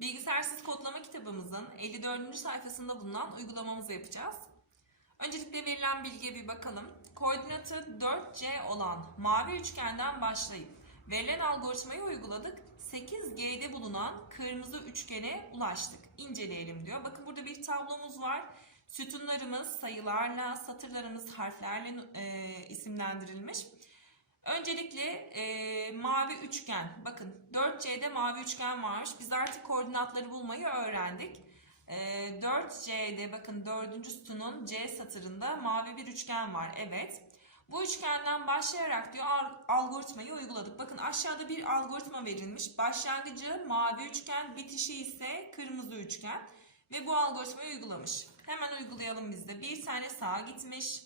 Bilgisayarsız kodlama kitabımızın 54. sayfasında bulunan uygulamamızı yapacağız. Öncelikle verilen bilgiye bir bakalım. Koordinatı 4C olan mavi üçgenden başlayıp verilen algoritmayı uyguladık. 8G'de bulunan kırmızı üçgene ulaştık. İnceleyelim diyor. Bakın burada bir tablomuz var. Sütunlarımız sayılarla, satırlarımız harflerle e, isimlendirilmiş. Öncelikle e, mavi üçgen. Bakın 4C'de mavi üçgen varmış. Biz artık koordinatları bulmayı öğrendik. E, 4C'de bakın 4. sütunun C satırında mavi bir üçgen var. Evet. Bu üçgenden başlayarak diyor al- algoritmayı uyguladık. Bakın aşağıda bir algoritma verilmiş. Başlangıcı mavi üçgen, bitişi ise kırmızı üçgen. Ve bu algoritmayı uygulamış. Hemen uygulayalım biz de. Bir tane sağa gitmiş.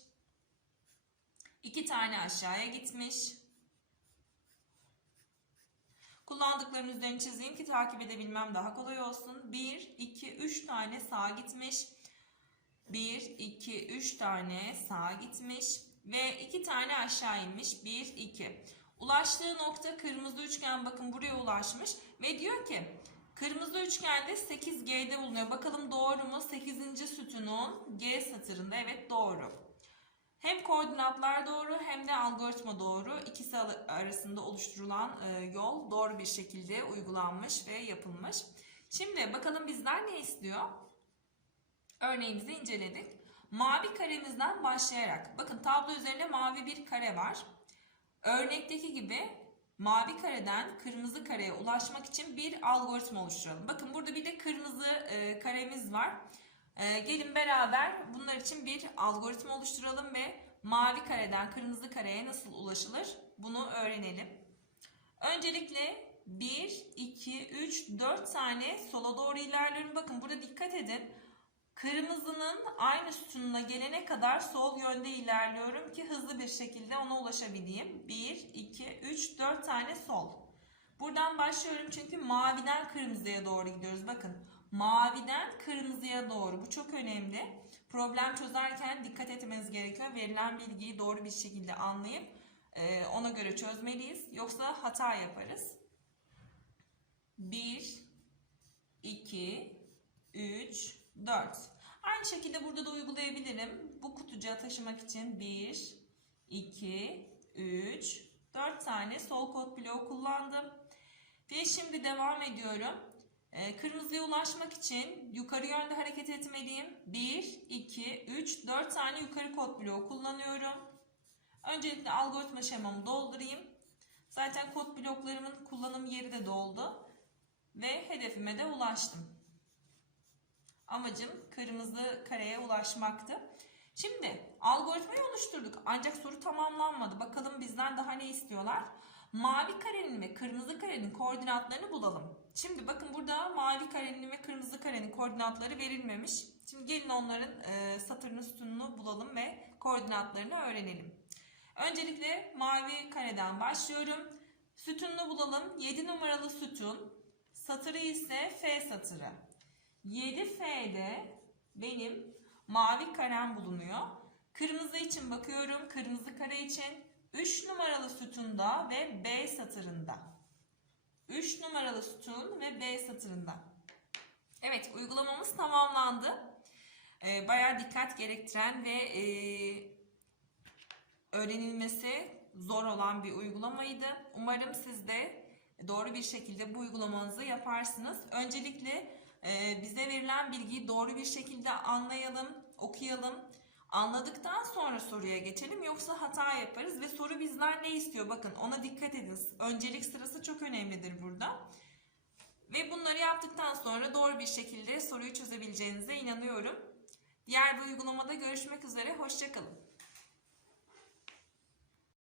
İki tane aşağıya gitmiş. Kullandıklarım üzerine çizeyim ki takip edebilmem daha kolay olsun. 1, 2, 3 tane sağa gitmiş. 1, 2, 3 tane sağa gitmiş. Ve 2 tane aşağı inmiş. 1, 2. Ulaştığı nokta kırmızı üçgen. Bakın buraya ulaşmış. Ve diyor ki kırmızı üçgende 8G'de bulunuyor. Bakalım doğru mu? 8. sütunun G satırında. Evet doğru. Hem koordinatlar doğru hem de algoritma doğru. İkisi arasında oluşturulan e, yol doğru bir şekilde uygulanmış ve yapılmış. Şimdi bakalım bizden ne istiyor? Örneğimizi inceledik. Mavi karemizden başlayarak. Bakın tablo üzerinde mavi bir kare var. Örnekteki gibi mavi kareden kırmızı kareye ulaşmak için bir algoritma oluşturalım. Bakın burada bir de kırmızı e, karemiz var. E, gelin beraber bunlar için bir algoritma oluşturalım ve mavi kareden kırmızı kareye nasıl ulaşılır bunu öğrenelim. Öncelikle 1, 2, 3, 4 tane sola doğru ilerliyorum. Bakın burada dikkat edin. Kırmızının aynı sütununa gelene kadar sol yönde ilerliyorum ki hızlı bir şekilde ona ulaşabileyim. 1, 2, 3, 4 tane sol. Buradan başlıyorum çünkü maviden kırmızıya doğru gidiyoruz. Bakın maviden kırmızıya doğru. Bu çok önemli. Problem çözerken dikkat etmeniz gerekiyor. Verilen bilgiyi doğru bir şekilde anlayıp e, ona göre çözmeliyiz. Yoksa hata yaparız. 1, 2, 3, 4. Aynı şekilde burada da uygulayabilirim. Bu kutucuğa taşımak için 1, 2, 3, 4 tane sol kod bloğu kullandım. Ve şimdi devam ediyorum. Ee, Kırmızıya ulaşmak için yukarı yönde hareket etmeliyim. 1, 2, 3, 4 tane yukarı kod bloğu kullanıyorum. Öncelikle algoritma şemamı doldurayım. Zaten kod bloklarımın kullanım yeri de doldu. Ve hedefime de ulaştım. Amacım kırmızı kareye ulaşmaktı. Şimdi algoritmayı oluşturduk ancak soru tamamlanmadı. Bakalım bizden daha ne istiyorlar? Mavi karenin ve kırmızı karenin koordinatlarını bulalım. Şimdi bakın burada mavi karenin ve kırmızı karenin koordinatları verilmemiş. Şimdi gelin onların e, satırını sütununu bulalım ve koordinatlarını öğrenelim. Öncelikle mavi kareden başlıyorum. Sütununu bulalım. 7 numaralı sütun. Satırı ise F satırı. 7F'de benim mavi karem bulunuyor. Kırmızı için bakıyorum. Kırmızı kare için 3 numaralı sütunda ve B satırında. 3 numaralı sütun ve B satırında. Evet uygulamamız tamamlandı. Ee, bayağı dikkat gerektiren ve e, öğrenilmesi zor olan bir uygulamaydı. Umarım siz de doğru bir şekilde bu uygulamanızı yaparsınız. Öncelikle e, bize verilen bilgiyi doğru bir şekilde anlayalım, okuyalım. Anladıktan sonra soruya geçelim yoksa hata yaparız ve soru bizden ne istiyor? Bakın ona dikkat edin. Öncelik sırası çok önemlidir burada. Ve bunları yaptıktan sonra doğru bir şekilde soruyu çözebileceğinize inanıyorum. Diğer bir uygulamada görüşmek üzere. Hoşçakalın.